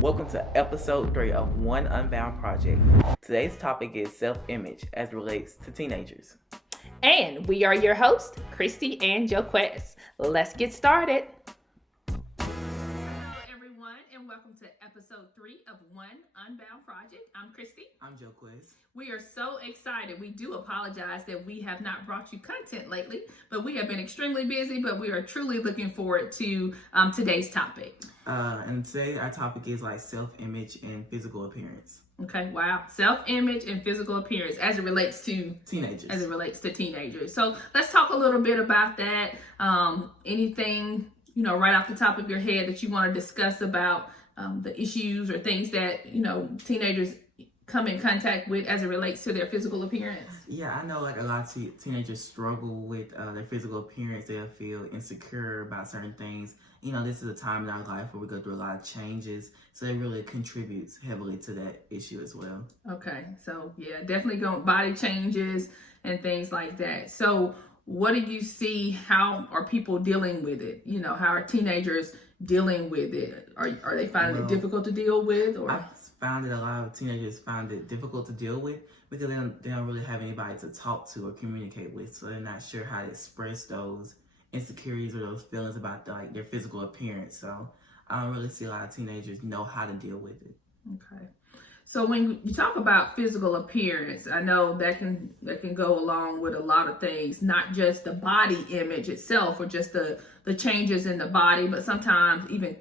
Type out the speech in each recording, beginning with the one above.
Welcome to episode 3 of One Unbound Project. Today's topic is self-image as it relates to teenagers. And we are your hosts, Christy and Joquez. Let's get started. Hello, everyone, and welcome to episode 3 of One Unbound Project. I'm Christy. I'm Joquez. We are so excited. We do apologize that we have not brought you content lately, but we have been extremely busy, but we are truly looking forward to today's topic. And today our topic is like self-image and physical appearance. Okay, wow. Self-image and physical appearance as it relates to teenagers. So let's talk a little bit about that. Anything, right off the top of your head that you want to discuss about the issues or things that, teenagers come in contact with as it relates to their physical appearance? Yeah, I know like a lot of teenagers struggle with their physical appearance. They'll feel insecure about certain things. This is a time in our life where we go through a lot of changes. So it really contributes heavily to that issue as well. Okay, so yeah, definitely body changes and things like that. So what do you see? How are people dealing with it? How are teenagers dealing with it? Are they finding it difficult to deal with? Or I've found that a lot of teenagers find it difficult to deal with because they don't really have anybody to talk to or communicate with. So they're not sure how to express those insecurities or those feelings about their physical appearance. So I don't really see a lot of teenagers know how to deal with it. Okay. So when you talk about physical appearance, I know that can go along with a lot of things, not just the body image itself or just the changes in the body, but sometimes even,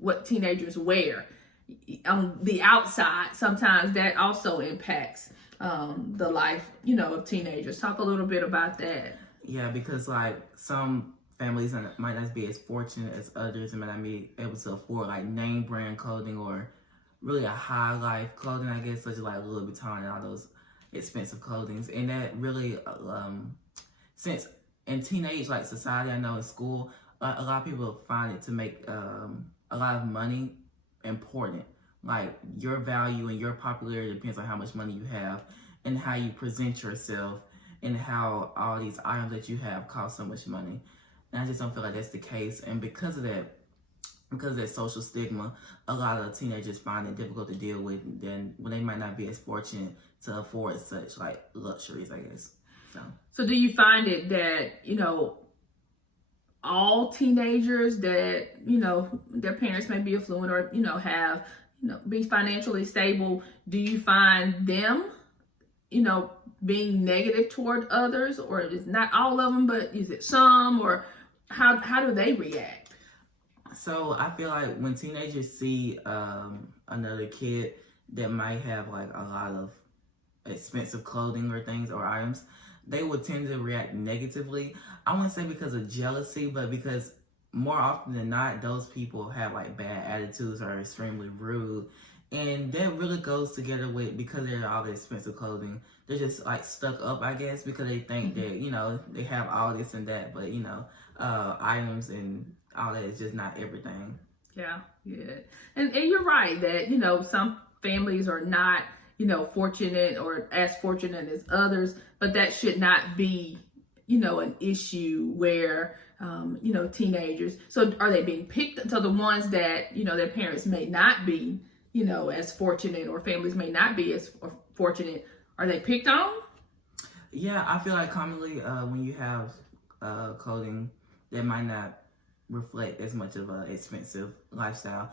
what teenagers wear on the outside. Sometimes that also impacts the life, of teenagers. Talk a little bit about that. Yeah, because some families might not be as fortunate as others and might not be able to afford name brand clothing or really a high life clothing, I guess, such as Louis Vuitton and all those expensive clothings. And that really, since in teenage society, I know in school, a lot of people find it to make a lot of money important. Your value and your popularity depends on how much money you have and how you present yourself and how all these items that you have cost so much money. And I just don't feel like that's the case. And because of that social stigma, a lot of teenagers find it difficult to deal with then when they might not be as fortunate to afford such luxuries, I guess. So do you find it that, all teenagers that, their parents may be affluent or, have, be financially stable, do you find them, being negative toward others, or is not all of them, but is it some, or how do they react? So I feel like when teenagers see another kid that might have a lot of expensive clothing or things or items, they would tend to react negatively. I wouldn't say because of jealousy, but because more often than not, those people have bad attitudes or are extremely rude. And that really goes together with, because they're all the expensive clothing, they're just stuck up, I guess, because they think that, they have all this and that, but items and all that is just not everything. Yeah. And you're right that, some families are not, fortunate or as fortunate as others, but that should not be, an issue where, teenagers, so are they being picked? So the ones that, their parents may not be, as fortunate, or families may not be as fortunate, are they picked on? Yeah, I feel like commonly when you have clothing that might not reflect as much of an expensive lifestyle,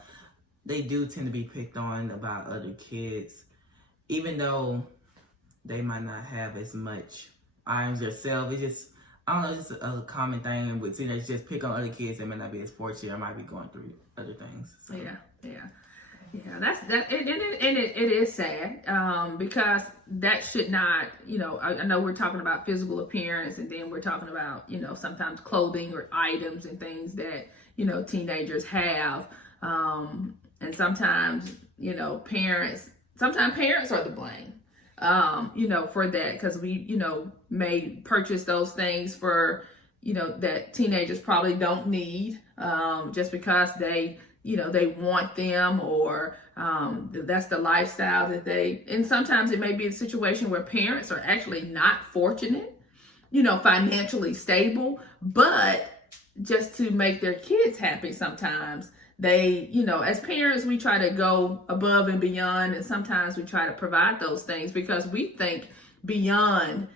they do tend to be picked on about other kids, even though they might not have as much items themselves. It's just, I don't know, it's just a common thing with teenagers, just pick on other kids that might not be as fortunate or might be going through other things. So. Yeah, that's that, and it is sad because that should not, I know we're talking about physical appearance, and then we're talking about, sometimes clothing or items and things that, teenagers have, and sometimes, parents are to blame, for that, because we, may purchase those things for, that teenagers probably don't need, just because they want them, or that's the lifestyle that and sometimes it may be a situation where parents are actually not fortunate, financially stable, but just to make their kids happy sometimes they, as parents, we try to go above and beyond, and sometimes we try to provide those things because we think beyond,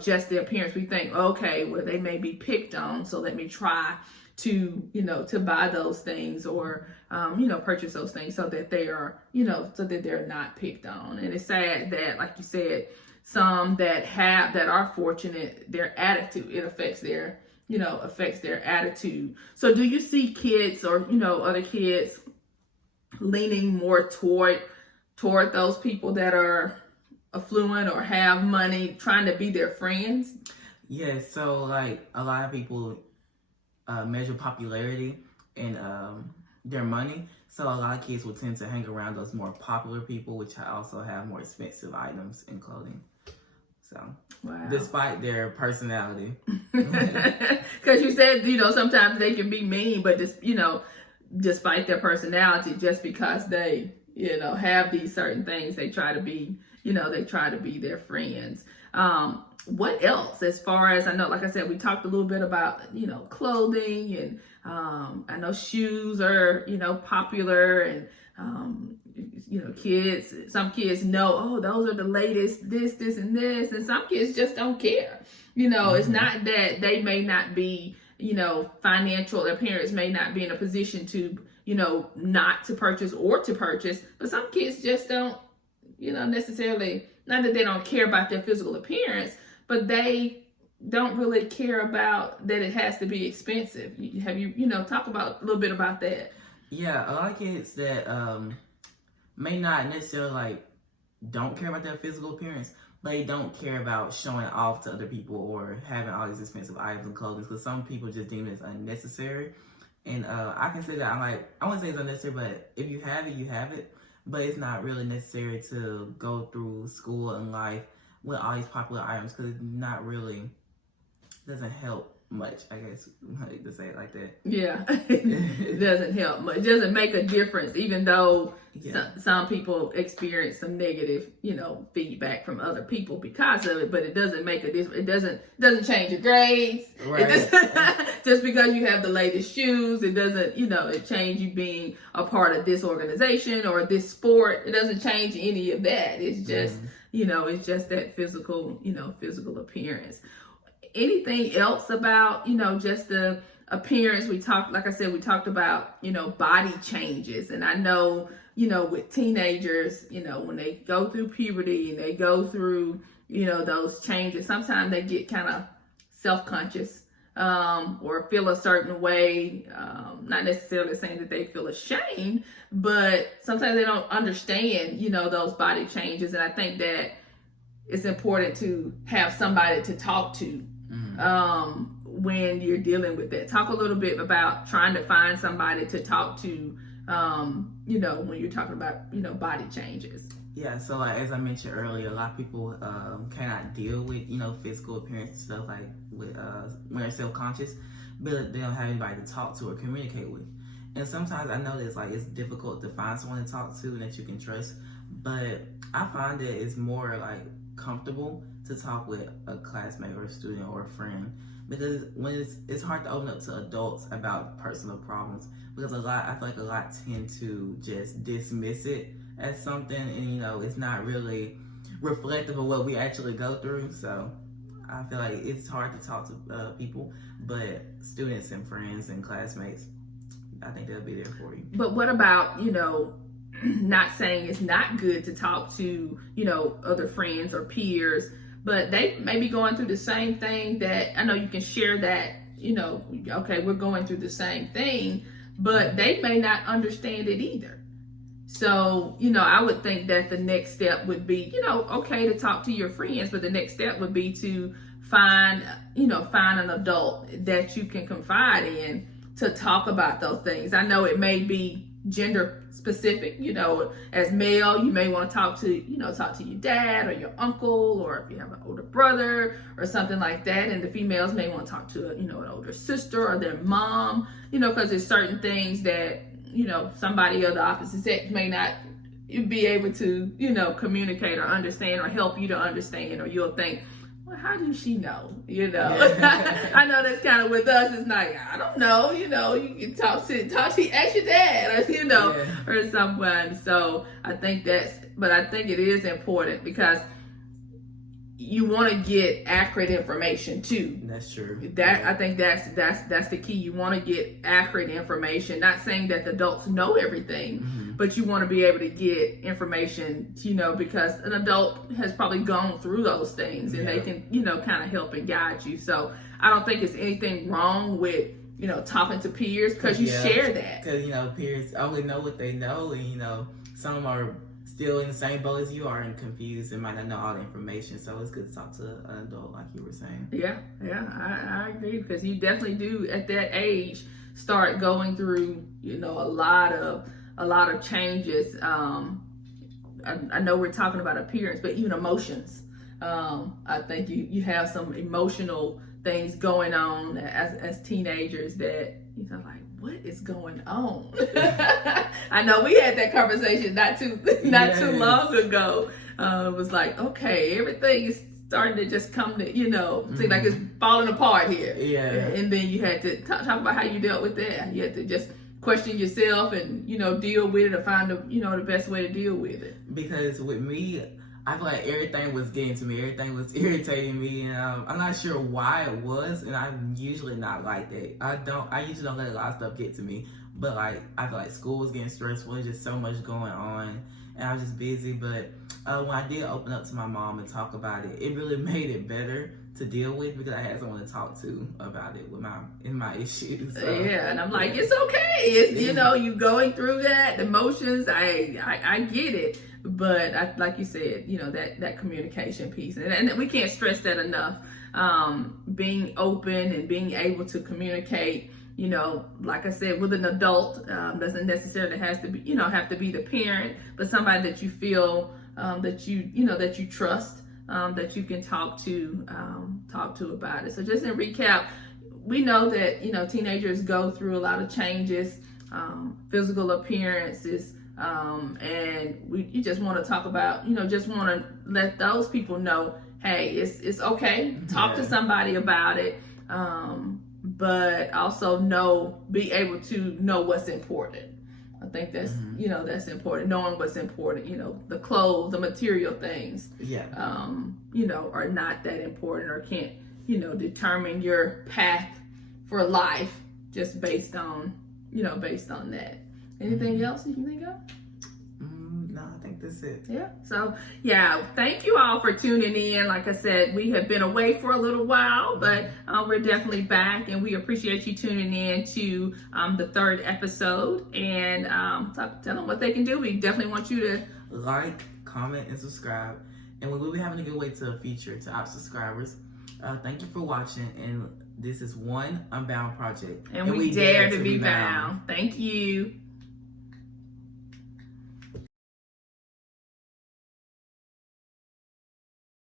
just the appearance. We think, okay, well, they may be picked on, so let me try to, to buy those things or, purchase those things so that they are, so that they're not picked on. And it's sad that, like you said, some that are fortunate, their attitude, it affects their attitude. So do you see kids or, other kids leaning more toward those people that are affluent or have money, trying to be their friends? Yeah, so like a lot of people measure popularity in their money. So a lot of kids will tend to hang around those more popular people, which also have more expensive items and clothing. So, wow. Despite their personality. Because you said, sometimes they can be mean, but just, despite their personality, just because they, have these certain things, they try to be, their friends. What else, as far as I know, like I said, we talked a little bit about, clothing, and I know shoes are, popular, and, some kids know, oh, those are the latest, this, and this, and some kids just don't care. It's not that they may not be, financial, their parents may not be in a position to, not to purchase or to purchase, but some kids just don't, necessarily, not that they don't care about their physical appearance, but they don't really care about that it has to be expensive. Have you, talk about a little bit about that? Yeah, a lot of kids that may not necessarily don't care about their physical appearance, but they don't care about showing off to other people or having all these expensive items and clothing, because some people just deem it as unnecessary. And I can say that I wouldn't say it's unnecessary, but if you have it, you have it. But it's not really necessary to go through school and life with all these popular items, because it doesn't help much, I guess, to say it like that. Yeah, it doesn't help much. It doesn't make a difference, even though some people experience some negative, feedback from other people because of it. But it doesn't make a difference. It doesn't change your grades. Right. Just because you have the latest shoes, it doesn't, it change you being a part of this organization or this sport. It doesn't change any of that. It's just, it's just that physical appearance. Anything else about, just the appearance? We talked about, body changes. And I know, with teenagers, when they go through puberty and they go through, those changes, sometimes they get kind of self-conscious, or feel a certain way, not necessarily saying that they feel ashamed, but sometimes they don't understand, those body changes. And I think that it's important to have somebody to talk to when you're dealing with that. Talk a little bit about trying to find somebody to talk to, when you're talking about, body changes. Yeah, so as I mentioned earlier, a lot of people cannot deal with, physical appearance stuff, with when they're self-conscious, but they don't have anybody to talk to or communicate with. And sometimes I know that it's difficult to find someone to talk to that you can trust, but I find that it's more comfortable to talk with a classmate or a student or a friend, because when it's hard to open up to adults about personal problems, because I feel like a lot tend to just dismiss it as something, and it's not really reflective of what we actually go through. So I feel like it's hard to talk to people, but students and friends and classmates, I think they'll be there for you. But what about, not saying it's not good to talk to, other friends or peers, but they may be going through the same thing that, I know you can share that, okay, we're going through the same thing, but they may not understand it either. So, I would think that the next step would be, okay, to talk to your friends, but the next step would be to find an adult that you can confide in to talk about those things. I know it may be gender specific, as male, you may want to talk to your dad or your uncle, or if you have an older brother or something like that. And the females may want to talk to, an older sister or their mom, because there's certain things that, somebody of the opposite sex may not be able to, communicate or understand or help you to understand, or you'll think, well, how does she know? You know, Yeah. I know that's kind of with us. It's like, I don't know. You know, you can ask your dad, or you know, Yeah. or someone. So I think but I think it is important because you want to get accurate information too. That's true. I think that's the key. You want to get accurate information. Not saying that the adults know everything, but you want to be able to get information, you know, because an adult has probably gone through those things and they can, you know, kind of help and guide you. So I don't think it's anything wrong with, you know, talking to peers because you share that. Because, you know, peers only know what they know, and, you know, some are still in the same boat as you are and confused and might not know all the information. So it's good to talk to an adult, like you were saying. Yeah, I agree, because you definitely do at that age start going through, you know, a lot of changes. I know we're talking about appearance, but even emotions. I think you have some emotional things going on as teenagers that you're like, what is going on? I know we had that conversation not too long ago. It was like, okay, everything is starting to just come to, you know, seem like it's falling apart here. Yeah. And then you had to talk about how you dealt with that. You had to just question yourself and, you know, deal with it or find the best way to deal with it. Because with me, I feel like everything was getting to me. Everything was irritating me, and I'm not sure why it was. And I'm usually not like that. I usually don't let a lot of stuff get to me. But like, I feel like school was getting stressful. There's just so much going on, and I was just busy. But when I did open up to my mom and talk about it, it really made it better to deal with because I had someone to talk to about it with my issues. So. Yeah, and I'm like, it's okay. It's, you know, you going through that, the emotions. I get it. But like you said, you know, that communication piece, and we can't stress that enough. Being open and being able to communicate, you know, like I said, with an adult, doesn't necessarily have to be the parent, but somebody that you feel that you trust, that you can talk to about it. So just in recap, we know that, you know, teenagers go through a lot of changes, physical appearances. And you just want to talk about, you know, just want to let those people know, hey, it's okay. Talk to somebody about it. But also be able to know what's important. I think that's, you know, that's important. Knowing what's important, you know, the clothes, the material things, you know, are not that important or can't, you know, determine your path for life just based on that. Anything else you can think of? No, I think that's it. Yeah. So, thank you all for tuning in. Like I said, we have been away for a little while, but we're definitely back, and we appreciate you tuning in to the third episode, and tell them what they can do. We definitely want you to like, comment, and subscribe, and we will be having a good way to feature to our subscribers. Thank you for watching, and this is one Unbound project. And we dare to be bound. Thank you.